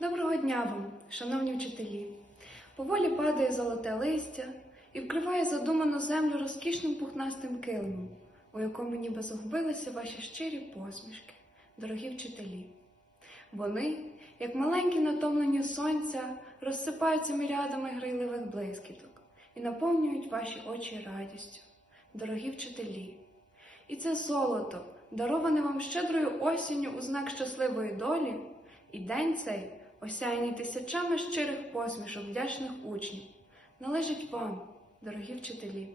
Доброго дня вам, шановні вчителі. Поволі падає золоте листя і вкриває задуману землю розкішним пухнастим килимом, у якому ніби загубилися ваші щирі посмішки, дорогі вчителі. Вони, як маленькі натомлені сонця, розсипаються мірядами грайливих блискіток і наповнюють ваші очі радістю, дорогі вчителі. І це золото, дароване вам щедрою осінню у знак щасливої долі, і день цей, осяяний тисячами щирих посмішок вдячних учнів, належить вам, дорогі вчителі.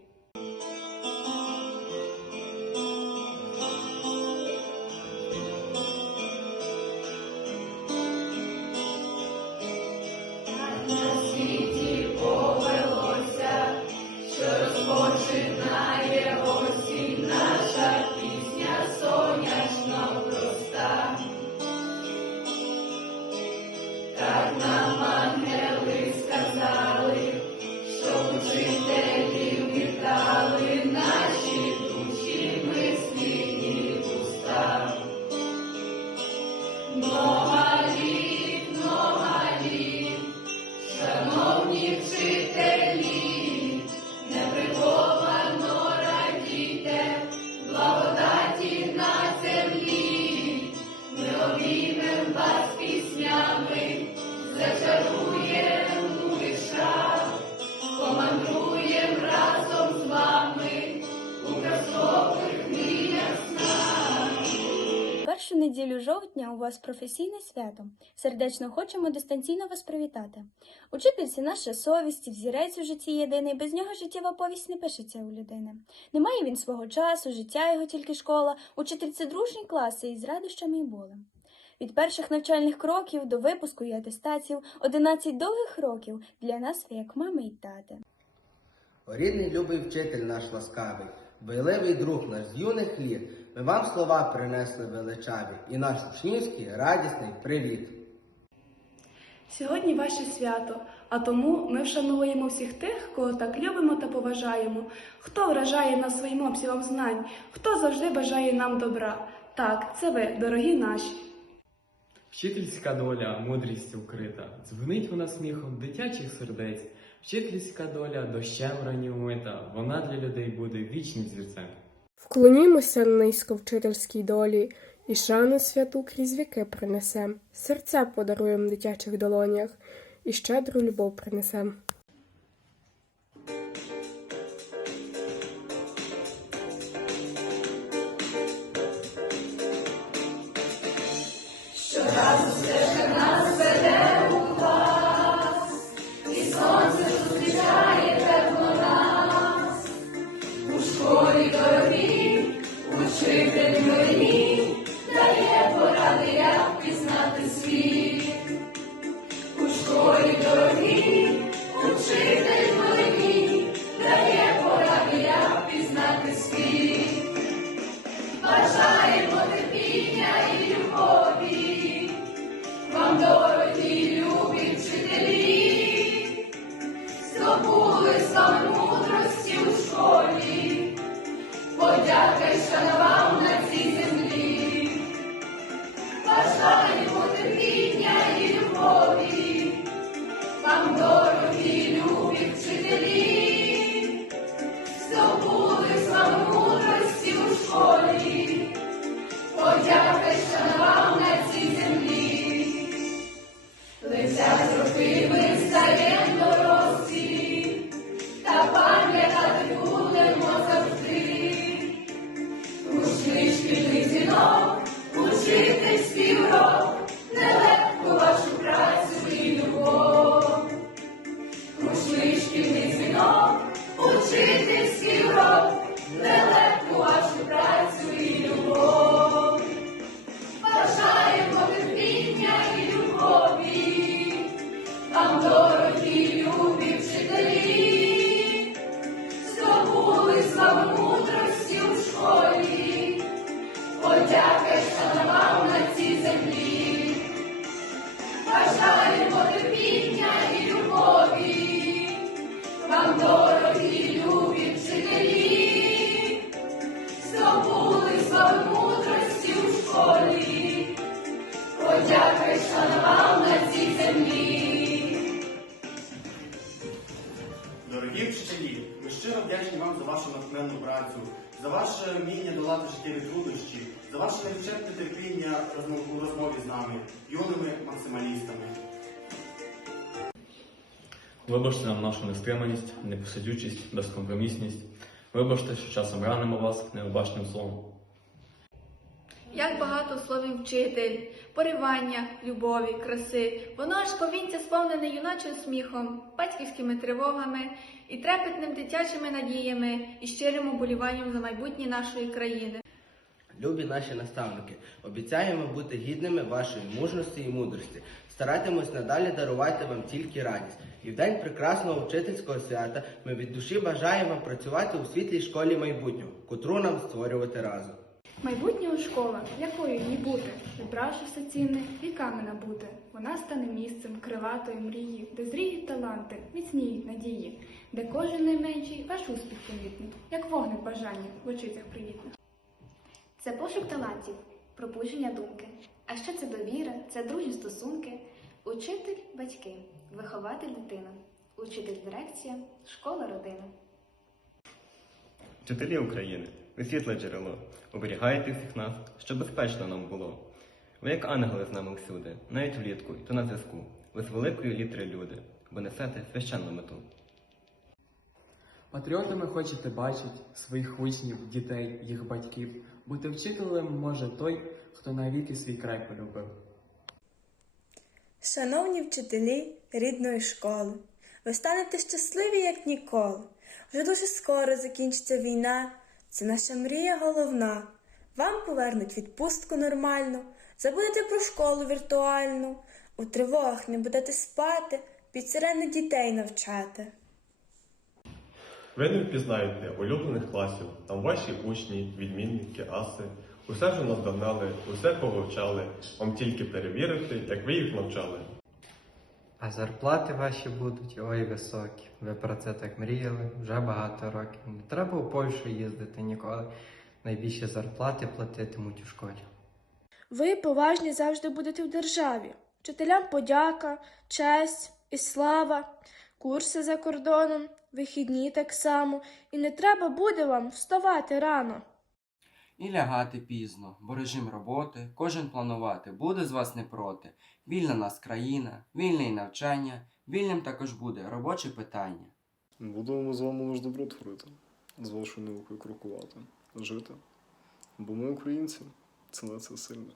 Першу неділю жовтня у вас професійне свято. Сердечно хочемо дистанційно вас привітати. Учительці наша совість, взірець у житті єдиний, без нього життєва повість не пишеться у людини. Немає він свого часу, життя його тільки школа, учительці дружні класи із радощами і болем. Від перших навчальних кроків до випуску і атестаців 11 довгих років для нас як мами й тати. Рідний любий вчитель наш ласкавий, бойливий друг наш з юних літ, ми вам слова принесли величаві і наш учнівський радісний привіт. Сьогодні ваше свято, а тому ми вшановуємо всіх тих, кого так любимо та поважаємо, хто вражає нас своїм обсягом знань, хто завжди бажає нам добра. Так, це ви, дорогі наші. Вчительська доля мудрістю вкрита, дзвенить вона сміхом дитячих сердець. Вчительська доля дощем рані умита, вона для людей буде вічним зірцем. Вклонімося низько вчительській долі, і шану святу крізь віки принесем, серця подаруєм дитячих долонях, і щедру любов принесем. Подяка за вашу натхненну працю, за ваше вміння долати життєві труднощі, за ваше невчетне терпіння у розмові з нами, юними максималістами. Вибачте нам нашу нестриманість, непосидючість, безкомпромісність. Вибачте, що часом ранимо вас необачним словом. Як багато у слові вчитель, поривання, любові, краси, воно аж повінця сповнене юначим сміхом, батьківськими тривогами і трепетним дитячими надіями і щирим уболіванням за майбутнє нашої країни. Любі наші наставники, обіцяємо бути гідними вашої мужності і мудрості. Старатимось надалі дарувати вам тільки радість. І в день прекрасного вчительського свята ми від душі бажаємо працювати у світлій школі майбутнього, котру нам створювати разом. Майбутнього школа, якою їй бути, вибравши цінне, віками набути. Вона стане місцем криватої мрії, де зріють таланти, міцніють надії, де кожен найменший ваш успіх помітний, як вогник бажання в очицях привітних. Це пошук талантів, пробудження думки. А ще це довіра, це дружні стосунки, учитель батьки, вихователь дитина, учитель дирекція, школа родина. Вчителі України, ви світле джерело, оберігайте всіх нас, щоб безпечно нам було. Ви як ангели з нами всюди, навіть влітку, і то на зв'язку. Ви з великої літери люди, бо несете священну мету. Патріотами хочете бачити своїх учнів, дітей, їх батьків. Бути вчителем може той, хто навіки свій край полюбив. Шановні вчителі рідної школи, ви станете щасливі, як ніколи. Вже дуже скоро закінчиться війна. Це наша мрія головна. Вам повернуть відпустку нормальну, забудете про школу віртуальну, у тривогах не будете спати, під сирени дітей навчати. Ви не впізнаєте улюблених класів, там ваші учні, відмінники, аси. Усе вже наздогнали, усе повивчали, вам тільки перевірити, як ви їх навчали. А зарплати ваші будуть ой високі. Ви про це так мріяли вже багато років. Не треба у Польщу їздити ніколи. Найбільші зарплати платитимуть у школі. Ви поважні завжди будете в державі. Вчителям подяка, честь і слава, курси за кордоном, вихідні так само, і не треба буде вам вставати рано. І лягати пізно, бо режим роботи, кожен планувати буде з вас не проти. Вільна нас країна, вільне і навчання, вільним також буде робоче питання. Будемо з вами наш добро творити, з вашою наукою крокувати, жити. Бо ми, українці, це нація сильних,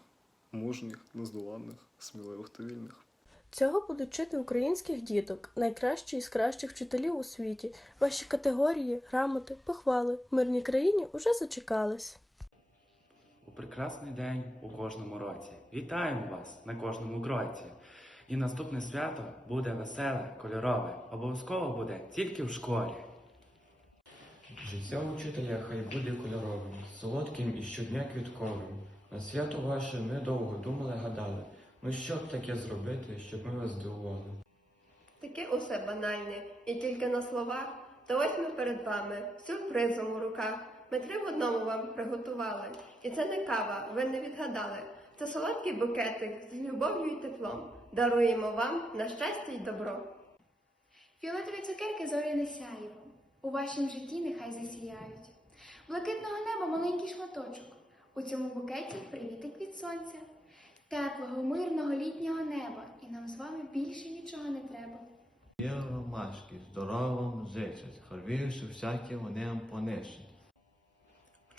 мужніх, нездоланних, сміливих та вільних. Цього будуть вчити українських діток, найкращі із кращих вчителів у світі. Ваші категорії, грамоти, похвали в мирній країні уже зачекались. Прекрасний день у кожному році. Вітаємо вас на кожному кроці. І наступне свято буде веселе, кольорове. Обов'язково буде тільки в школі. Життя учителя хай буде кольоровим, солодким і щодня квітковим. На свято ваше ми довго думали, гадали. Ну що б таке зробити, щоб ми вас здивували? Таке усе банальне, і тільки на словах, то ось ми перед вами, сюрпризом у руках. Ми три в одному вам приготували. І це не кава, ви не відгадали. Це солодкий букетик з любов'ю і теплом. Даруємо вам на щастя й добро. Фіолетові цукерки зорі не сяють, у вашім житті нехай засіяють. Блакитного неба маленький шматочок. У цьому букеті привітик від сонця, теплого, мирного літнього неба, і нам з вами більше нічого не треба. Є ромашки, здорово вам зичать, харвіюши всякі вони вам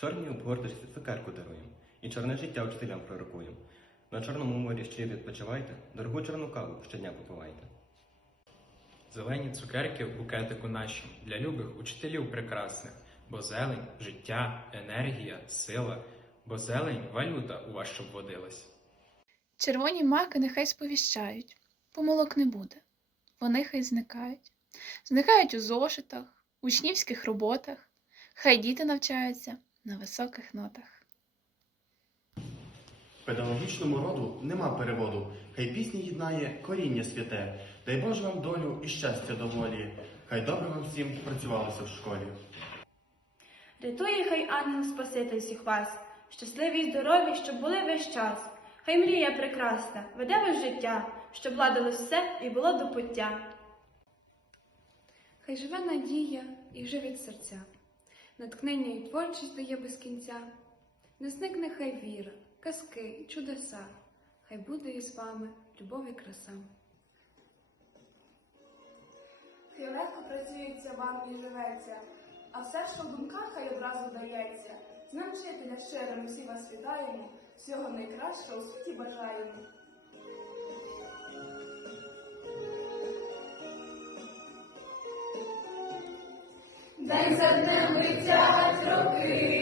понищать. В чорній цукерку даруємо, і чорне життя вчителям пророкуємо. На Чорному морі ще відпочивайте, дорогу чорну каву щодня попивайте. Зелені цукерки в букетику наші для любих учителів прекрасних, бо зелень, життя, енергія, сила, бо зелень валюта у вас щоб водилась. Червоні маки нехай сповіщають, помилок не буде. Вони хай зникають. Зникають у зошитах, учнівських роботах, хай діти навчаються на високих нотах. Педагогічному роду нема переводу, хай пісні єднає коріння святе. Дай Боже вам долю і щастя доволі, хай добре вам всім працювалося в школі. Рятує хай ангел Спаситель всіх вас, щасливі й здорові, щоб були весь час. Хай мрія прекрасна, веде вас життя, щоб ладилось все і було до пуття. Хай живе надія і живить серця. Натхнення і творчість дає без кінця. Не зникне хай віра, казки і чудеса, хай буде із вами любов і краса. Хай працюється вам і живеться, а все, що в думках, хай одразу дається. З ним жителя щиро ми всі вас вітаємо, всього найкращого у світі бажаємо. День за днем летять роки,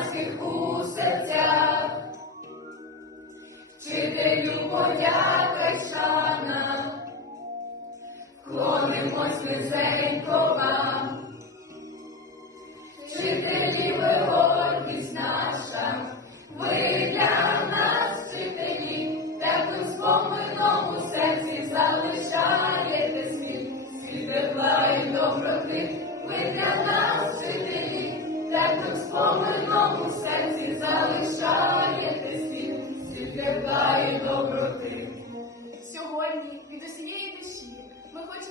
юнацьких у серцях. Вчителю подяка й шана, клонимось низенько вам. Вчителі ви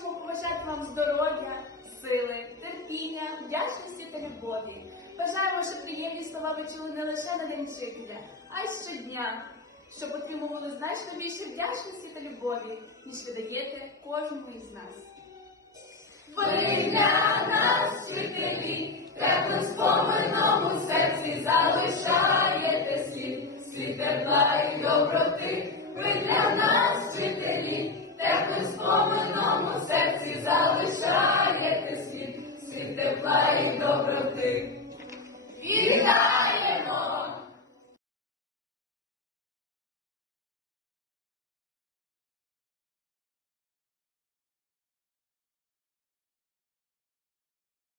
хочемо побажати вам здоров'я, сили, терпіння, вдячності та любові. Бажаємо, щоб приємні слова ви чули не лише на день вчителя, а й щодня, щоб отримували значно більше вдячності та любові, ніж ви даєте кожному із нас. Ви для нас вчителі, теплим спомином серці залишаєте світ, світ тепла і доброти. Ви для нас тепла і доброти. Вітаю!